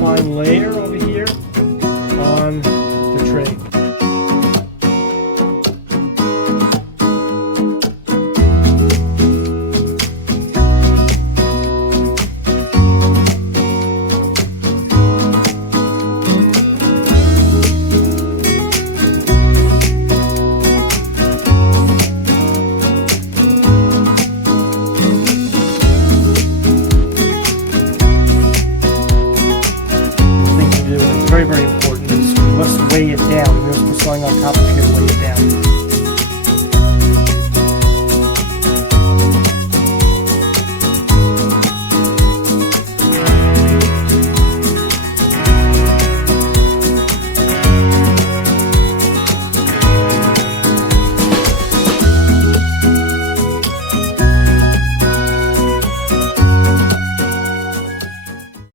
fine layer over here on the tray. Very, very important is you must weigh it down. You're supposed to put something on top of